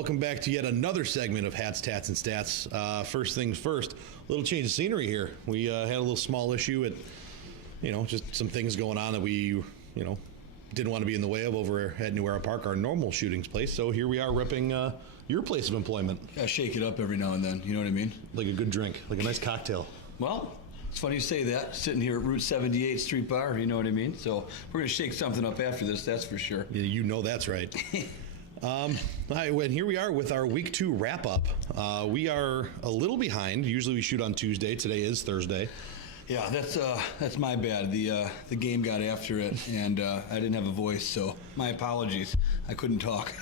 welcome back to yet another segment of Hats, Tats, and Stats. First things first, a little change of scenery here. We had a little small issue at, just some things going on that we, didn't want to be in the way of over at New Era Park, our normal shootings place. So here we are repping your place of employment. Gotta shake it up every now and then, you know what I mean? Like a good drink, like a nice cocktail. Well, it's funny you say that, sitting here at Route 78 Street Bar, you know what I mean? So we're gonna shake something up after this, that's for sure. Yeah, you know that's right. All right, and here we are with our Week 2 wrap-up. We are a little behind. Usually we shoot on Tuesday. Today is Thursday. Yeah, that's my bad. The game got after it, and I didn't have a voice, so my apologies. I couldn't talk.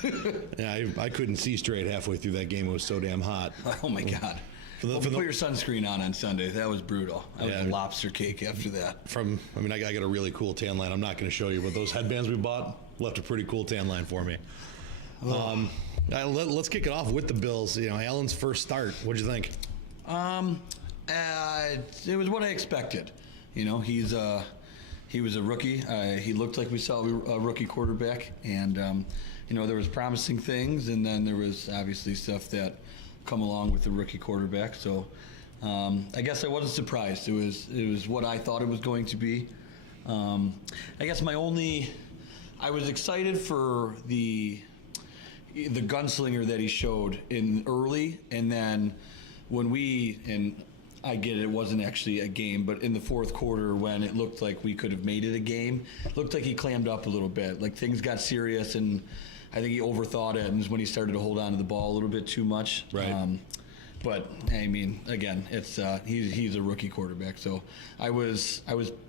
Yeah, I couldn't see straight halfway through that game. It was so damn hot. Oh, my God. Put your sunscreen on Sunday. That was brutal. That was a lobster cake after that. I got a really cool tan line. I'm not going to show you, but those headbands we bought left a pretty cool tan line for me. Let's kick it off with the Bills. Allen's first start. What'd you think? It was what I expected. He was a rookie. He looked like we saw a rookie quarterback, and there was promising things, and then there was obviously stuff that come along with the rookie quarterback. So I guess I wasn't surprised. It was what I thought it was going to be. I guess I was excited for the gunslinger that he showed in early, and then when I get it wasn't actually a game, but in the fourth quarter when it looked like we could have made it a game, it looked like he clammed up a little bit. Like things got serious, and I think he overthought it, and is when he started to hold on to the ball a little bit too much. Right. But again, it's he's a rookie quarterback, so I was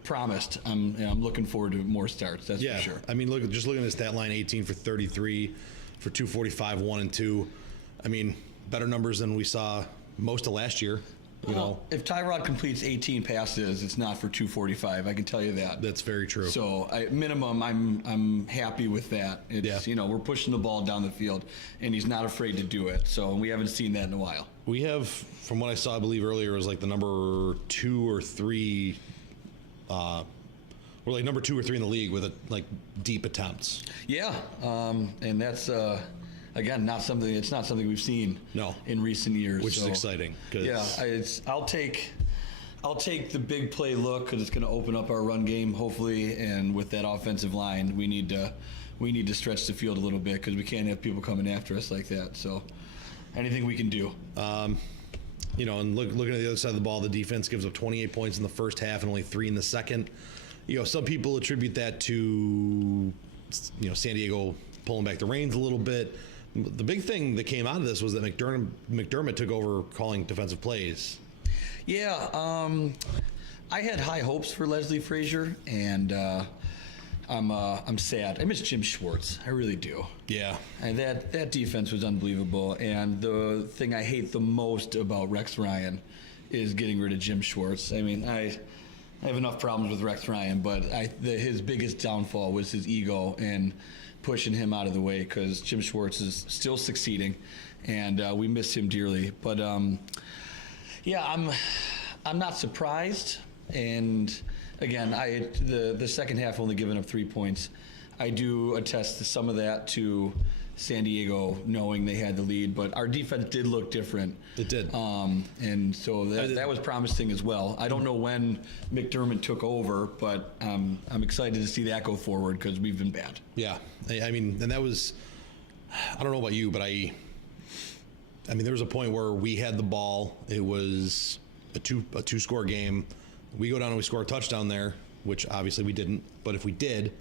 promised. I'm looking forward to more starts. That's for sure. Just looking at the stat line: 18 for 33. For 245, 1 and 2. Better numbers than we saw most of last year. If Tyrod completes 18 passes, it's not for 245. I can tell you that. That's very true. So, minimum, I'm happy with that. It's we're pushing the ball down the field, and he's not afraid to do it. So, we haven't seen that in a while. We have, from what I saw, I believe earlier, was like the number 2 or 3. We're like number 2 or 3 in the league with deep attempts. Yeah, and that's again not something. It's not something we've seen in recent years, which is exciting. I'll take the big play look because it's going to open up our run game hopefully, and with that offensive line, we need to stretch the field a little bit because we can't have people coming after us like that. So anything we can do. And looking at the other side of the ball, the defense gives up 28 points in the first half and only 3 in the second. Some people attribute that to, San Diego pulling back the reins a little bit. The big thing that came out of this was that McDermott took over calling defensive plays. Yeah, I had high hopes for Leslie Frazier, and I'm sad. I miss Jim Schwartz. I really do. Yeah. And that defense was unbelievable. And the thing I hate the most about Rex Ryan is getting rid of Jim Schwartz. I have enough problems with Rex Ryan, but his biggest downfall was his ego and pushing him out of the way because Jim Schwartz is still succeeding, and we miss him dearly. But I'm not surprised. And again, the second half only giving up 3 points. I do attest to some of that to San Diego knowing they had the lead, but our defense did look different. It did. And so that was promising as well. I don't know when McDermott took over, but I'm excited to see that go forward because we've been bad. Yeah. And that was, I don't know about you, but there was a point where we had the ball. It was a two-score game. We go down and we score a touchdown there, which obviously we didn't, but if we did,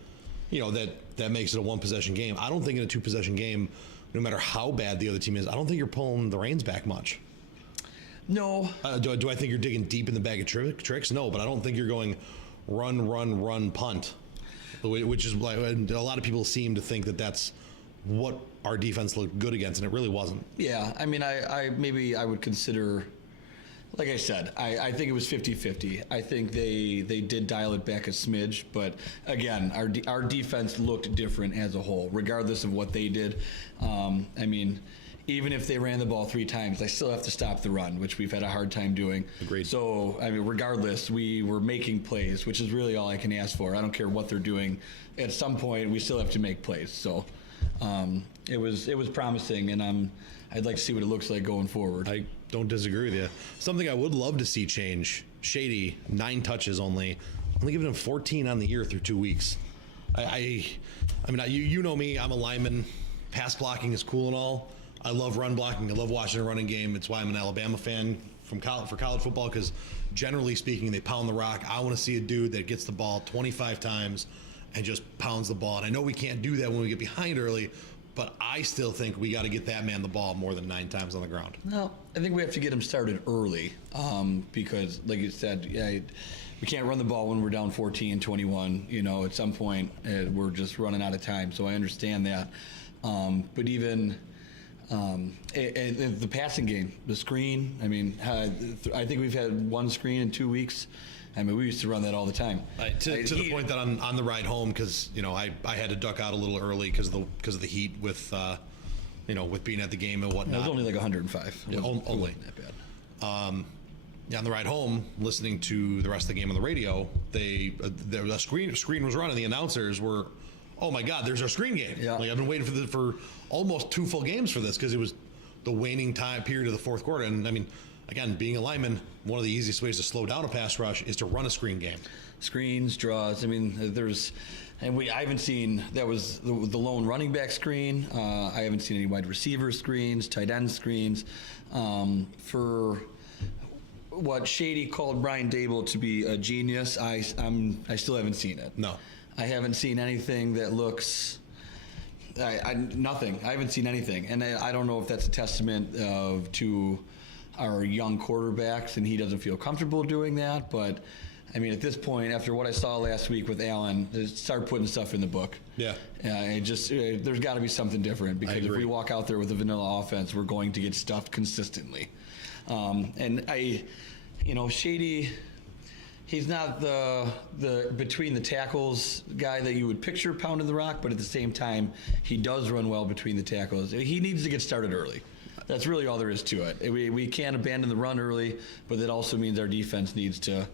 that makes it a one-possession game. I don't think in a two-possession game, no matter how bad the other team is, I don't think you're pulling the reins back much. No. Do I think you're digging deep in the bag of tricks? No, but I don't think you're going run, punt, which is like a lot of people seem to think that that's what our defense looked good against, and it really wasn't. Yeah, I would consider. Like I said, I think it was 50-50. I think they did dial it back a smidge, but again, our defense looked different as a whole, regardless of what they did. Even if they ran the ball 3 times, they still have to stop the run, which we've had a hard time doing. Agreed. So, regardless, we were making plays, which is really all I can ask for. I don't care what they're doing. At some point, we still have to make plays. So, It was promising, and I'd like to see what it looks like going forward. I don't disagree with you. Something I would love to see change. Shady, 9 touches only giving him 14 on the year through 2 weeks. I mean, you know me. I'm a lineman. Pass blocking is cool and all. I love run blocking. I love watching a running game. It's why I'm an Alabama fan for college football, because generally speaking, they pound the rock. I want to see a dude that gets the ball 25 times and just pounds the ball. And I know we can't do that when we get behind early, but I still think we got to get that man the ball more than 9 times on the ground. No, I think we have to get him started early because, like you said, we can't run the ball when we're down 14-21. At some point, we're just running out of time. So I understand that. But even the passing game, the screen, I mean, I think we've had 1 screen in 2 weeks. I mean, we used to run that all the time. To the point that on the ride home, because I had to duck out a little early because of the heat with with being at the game and whatnot. It was only like 105. Yeah, only. It wasn't that bad. On the ride home, listening to the rest of the game on the radio, the screen was running. The announcers were, "Oh my God, there's our screen game!" Yeah. Like, I've been waiting for almost 2 full games for this, because it was the waning time period of the fourth quarter. And I mean, again, being a lineman, one of the easiest ways to slow down a pass rush is to run a screen game. Screens, draws. I mean, I haven't seen, that was the lone running back screen. I haven't seen any wide receiver screens, tight end screens. For what Shady called Brian Dable to be a genius, I still haven't seen it. No. I haven't seen anything that looks nothing. I haven't seen anything, and I don't know if that's a testament to our young quarterbacks, and he doesn't feel comfortable doing that. But I mean, at this point, after what I saw last week with Allen, start putting stuff in the book. Yeah. There's got to be something different, because if we walk out there with a vanilla offense, we're going to get stuffed consistently. Shady, he's not the between the tackles guy that you would picture pounding the rock, but at the same time, he does run well between the tackles. He needs to get started early. That's really all there is to it. We can't abandon the run early, but that also means our defense needs to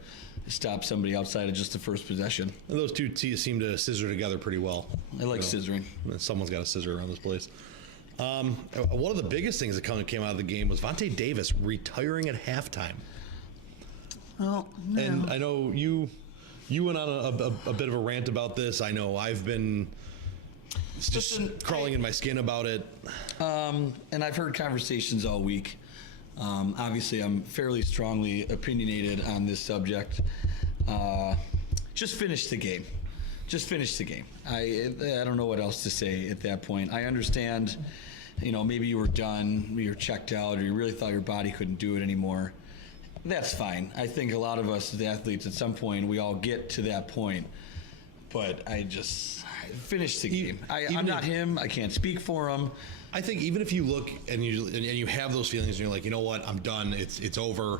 stop somebody outside of just the first possession. And those two seem to scissor together pretty well. I like scissoring. Someone's got a scissor around this place. One of the biggest things that came out of the game was Vonte Davis retiring at halftime. Well, yeah. And I know you went on a bit of a rant about this. I know I've been crawling in my skin about it. And I've heard conversations all week. Obviously, I'm fairly strongly opinionated on this subject. Just finish the game. Just finish the game. I don't know what else to say at that point. I understand, maybe you were done, you're checked out, or you really thought your body couldn't do it anymore. That's fine. I think a lot of us as athletes, at some point, we all get to that point. But I just finish the game. I'm not him. I can't speak for him. I think even if you look and you have those feelings and you're like, you know what, I'm done. It's over.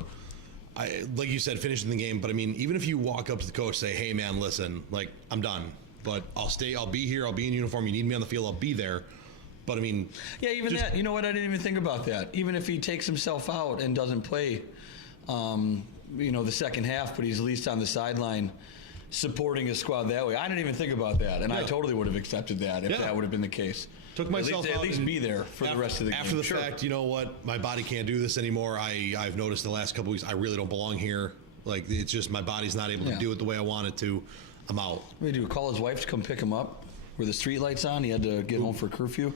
Like you said, finishing the game. But I mean, even if you walk up to the coach, say, hey man, listen, like, I'm done. But I'll stay. I'll be here. I'll be in uniform. You need me on the field. I'll be there. But I mean, yeah, even that. You know what? I didn't even think about that. Even if he takes himself out and doesn't play, the second half, but he's at least on the sideline supporting his squad that way. I didn't even think about that, and I totally would have accepted that if that would have been the case. Took myself out. At least be there for the rest of the game. After the fact, you know what? My body can't do this anymore. I've noticed the last couple weeks I really don't belong here. Like, it's just my body's not able to do it the way I want it to. I'm out. What do you do? Call his wife to come pick him up? Were the street lights on? He had to get home for curfew?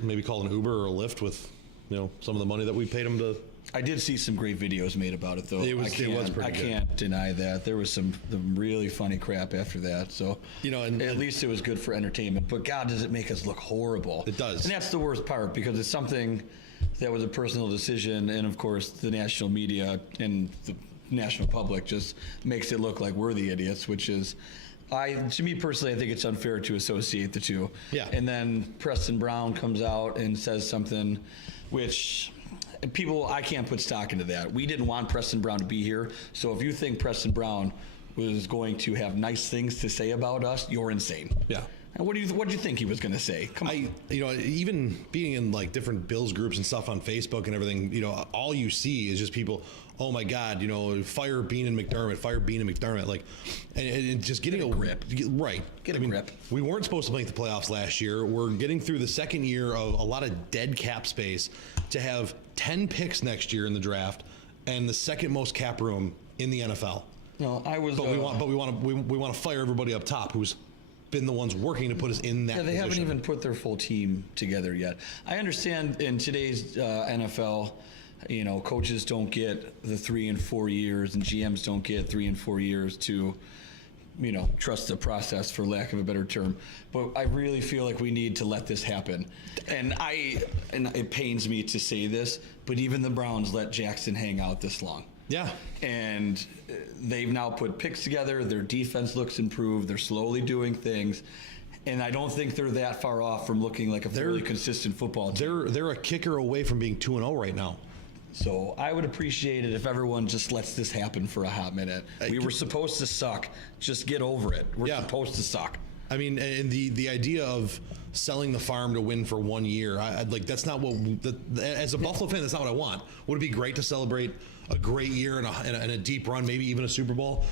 Maybe call an Uber or a Lyft with, some of the money that we paid him to. I did see some great videos made about it, though. It was pretty good. I can't deny that. There was some really funny crap after that. So, and at least it was good for entertainment. But God, does it make us look horrible? It does. And that's the worst part, because it's something that was a personal decision. And, of course, the national media and the national public just makes it look like we're the idiots, which is... to me personally, I think it's unfair to associate the two. Yeah. And then Preston Brown comes out and says something which... I can't put stock into that. We didn't want Preston Brown to be here. So if you think Preston Brown was going to have nice things to say about us, you're insane. Yeah. And what do you think he was going to say? Come on. Even being in like different Bills groups and stuff on Facebook and everything, all you see is just people, oh my God, fire Bean and McDermott, fire Bean and McDermott, like, and just getting a grip, right? Get a grip. We weren't supposed to make the playoffs last year. We're getting through the second year of a lot of dead cap space to have 10 picks next year in the draft and the second most cap room in the NFL. No, we want to fire everybody up top who's been the ones working to put us in that they position. haven't even put their full team together yet. I understand in today's NFL, coaches don't get the 3 and 4 years, and GMs don't get 3 and 4 years to, trust the process, for lack of a better term. But I really feel like we need to let this happen. And it pains me to say this, but even the Browns let Jackson hang out this long. Yeah. And they've now put picks together. Their defense looks improved. They're slowly doing things. And I don't think they're that far off from looking like a really consistent football team. They're a kicker away from being 2-0 right now. So I would appreciate it if everyone just lets this happen for a hot minute. We were supposed to suck. Just get over it. We're supposed to suck. I mean, and the idea of selling the farm to win for 1 year, that's not what, as a Buffalo fan, that's not what I want. Would it be great to celebrate a great year and a deep run, maybe even a Super Bowl?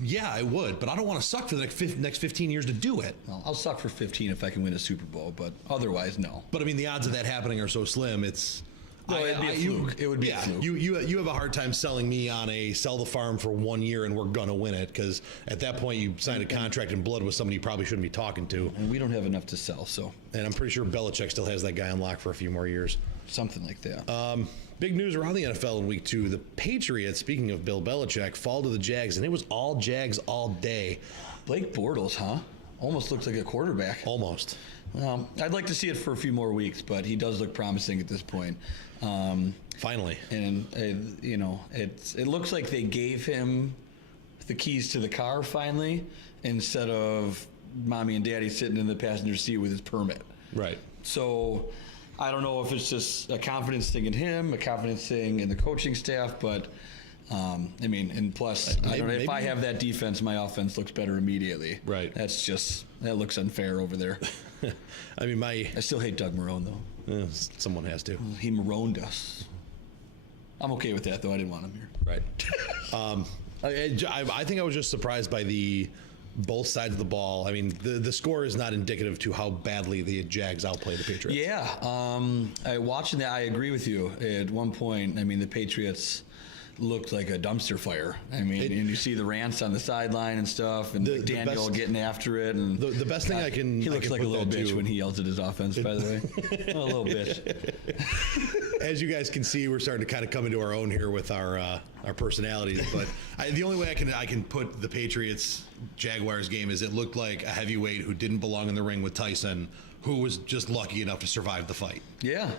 Yeah, I would, but I don't want to suck for the next 15 years to do it. Well, I'll suck for 15 if I can win a Super Bowl, but otherwise, no. But I mean, the odds of that happening are so slim. It'd be a fluke. It would be a fluke. You have a hard time selling me on a sell the farm for 1 year and we're gonna win it, because at that point you signed a contract in blood with somebody you probably shouldn't be talking to. And we don't have enough to sell, so. And I'm pretty sure Belichick still has that guy on lock for a few more years. Something like that. Big news around the NFL in week 2. The Patriots, speaking of Bill Belichick, fall to the Jags, and it was all Jags all day. Blake Bortles, huh? Almost looks like a quarterback. Almost. I'd like to see it for a few more weeks, but he does look promising at this point. Finally. And, it looks like they gave him the keys to the car finally, instead of mommy and daddy sitting in the passenger seat with his permit. Right. So I don't know if it's just a confidence thing in him, a confidence thing in the coaching staff, but and plus, I don't know, if I have that defense, my offense looks better immediately. Right. That looks unfair over there. I still hate Doug Marrone, though. Someone has to. He Marroned us. I'm okay with that, though. I didn't want him here. Right. I think I was just surprised by both sides of the ball. I mean, the score is not indicative to how badly the Jags outplayed the Patriots. Yeah. Watching that, I agree with you. At one point, the Patriots looked like a dumpster fire. And you see the rants on the sideline and stuff, and Daniel getting after it. And the best thing he looks like a little bitch when he yells at his offense, by the way. A little bitch. As you guys can see, we're starting to kind of come into our own here with our personalities. But the only way I can put the Patriots Jaguars game is it looked like a heavyweight who didn't belong in the ring with Tyson, who was just lucky enough to survive the fight. Yeah.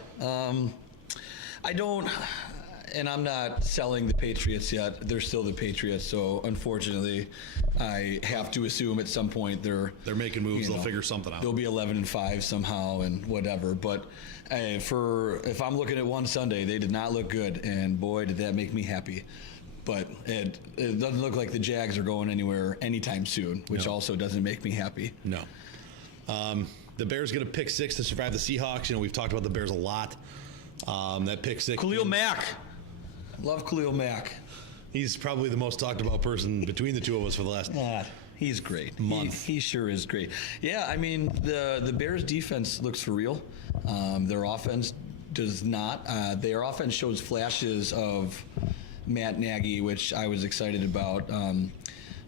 And I'm not selling the Patriots yet. They're still the Patriots, so unfortunately, I have to assume at some point they're making moves. They'll figure something out. They'll be 11-5 somehow and whatever. But if I'm looking at one Sunday, they did not look good, and boy, did that make me happy. But it doesn't look like the Jags are going anywhere anytime soon, which also doesn't make me happy. No. The Bears get a pick 6 to survive the Seahawks. We've talked about the Bears a lot. That pick 6. Khalil Mack. Love Khalil Mack. He's probably the most talked about person between the two of us for the last he's great. month. He sure is great. Yeah, the Bears defense looks for real. Their offense does not. Their offense shows flashes of Matt Nagy, which I was excited about.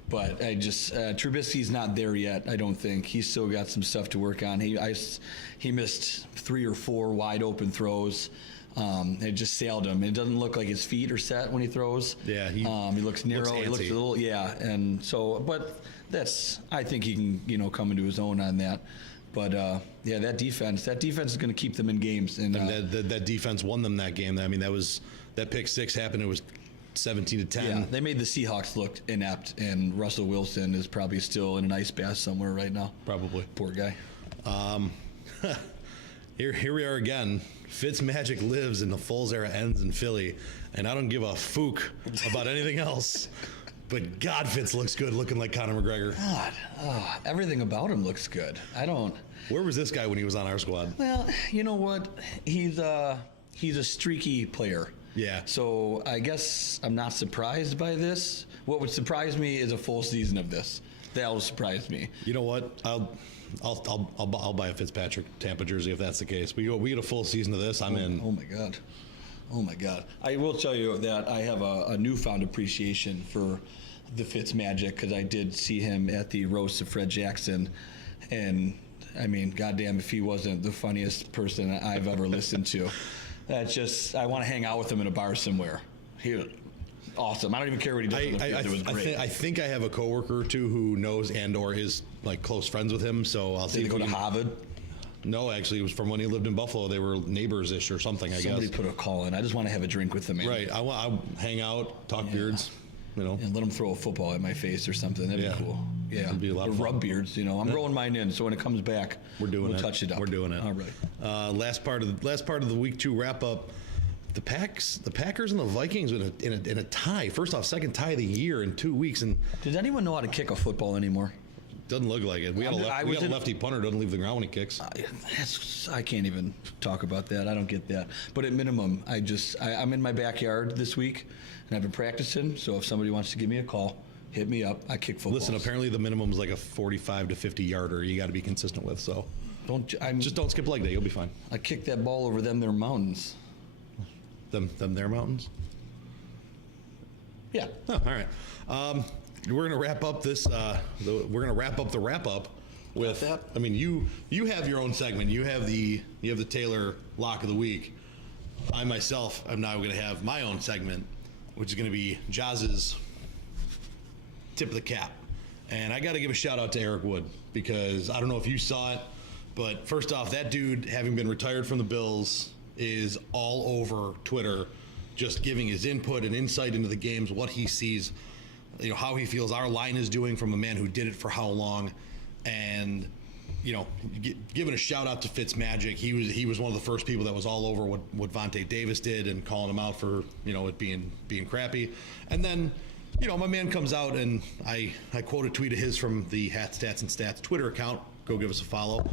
But Trubisky's not there yet, I don't think. He's still got some stuff to work on. He missed 3 or 4 wide open throws. It just sailed him. It doesn't look like his feet are set when he throws. Yeah, he looks narrow. He looks a little, and so, but I think he can, come into his own on that. But that defense is going to keep them in games. And that defense won them that game. That pick 6 happened. It was 17-10. Yeah, they made the Seahawks look inept, and Russell Wilson is probably still in an ice bath somewhere right now. Probably. Poor guy. Here we are again. Fitz magic lives and the Foles era ends in Philly, and I don't give a fook about anything else. But God, Fitz looks good looking like Conor McGregor. God, everything about him looks good. Where was this guy when he was on our squad? Well, you know what? He's a streaky player. Yeah. So I guess I'm not surprised by this. What would surprise me is a full season of this. That'll surprise me. You know what? I'll buy a Fitzpatrick Tampa jersey if that's the case. We get a full season of this. I'm in. Oh my God. Oh my God. I will tell you that I have a newfound appreciation for the Fitz magic because I did see him at the roast of Fred Jackson, and I mean, goddamn, if he wasn't the funniest person I've ever listened to, that's just I want to hang out with him in a bar somewhere. He awesome. I don't even care what he does. It was great. I think I have a coworker or two who knows and/or is like close friends with him. So I'll see. Did he go to Harvard? No, actually, it was from when he lived in Buffalo. They were neighbors-ish or something, I guess. Somebody put a call in. I just want to have a drink with him, man. Right. I'll hang out, talk beards, you know. And let him throw a football at my face or something. That'd be cool. Yeah. It'd be a lot of or fun. rub beards, you know. I'm rolling mine in, so when it comes back, we'll touch it up. We're doing it. All right. Last part of the week 2 wrap up. The Packers and the Vikings in a tie. First off, second tie of the year in 2 weeks, and does anyone know how to kick a football anymore? doesn't look like it. We got a lefty punter doesn't leave the ground when he kicks. I can't even talk about that. I don't get that. But at minimum, I'm in my backyard this week, and I've been practicing. So if somebody wants to give me a call, hit me up. I kick footballs. Listen, apparently the minimum is like a 45 to 50 yarder. You got to be consistent with. So just don't skip leg day. You'll be fine. I kick that ball over them their mountains. Them their mountains. Yeah. Oh, all right. We're gonna wrap up this. We're gonna wrap up the wrap up with. I mean, you have your own segment. You have the Taylor lock of the week. I myself am now going to have my own segment, which is going to be Jazz's tip of the cap. And I got to give a shout out to Eric Wood because I don't know if you saw it, but first off, that dude, having been retired from the Bills, is all over Twitter, just giving his input and insight into the games, what he sees, you know, how he feels our line is doing from a man who did it for how long, and you know, giving a shout out to Fitzmagic. He was one of the first people that was all over what Vonte Davis did and calling him out for, you know, it being crappy. And then, you know, my man comes out and I quote a tweet of his from the Hat Stats and Stats Twitter account. Go give us a follow.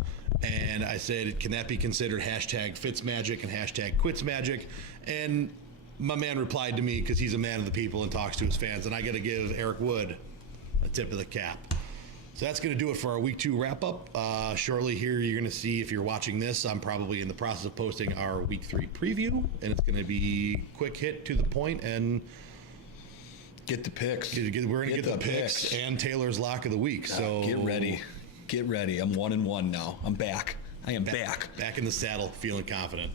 And I said, can that be considered hashtag Fitzmagic and hashtag Quitsmagic? And my man replied to me, because he's a man of the people and talks to his fans, and I got to give Eric Wood a tip of the cap. So that's going to do it for our Week 2 wrap-up. Shortly here, you're going to see, if you're watching this, I'm probably in the process of posting our Week 3 preview, and it's going to be quick hit to the point and get the picks. We're going to get the picks and Taylor's lock of the week. So get ready. Get ready. I'm 1-1 now. I'm back. I am back. Back in the saddle, feeling confident.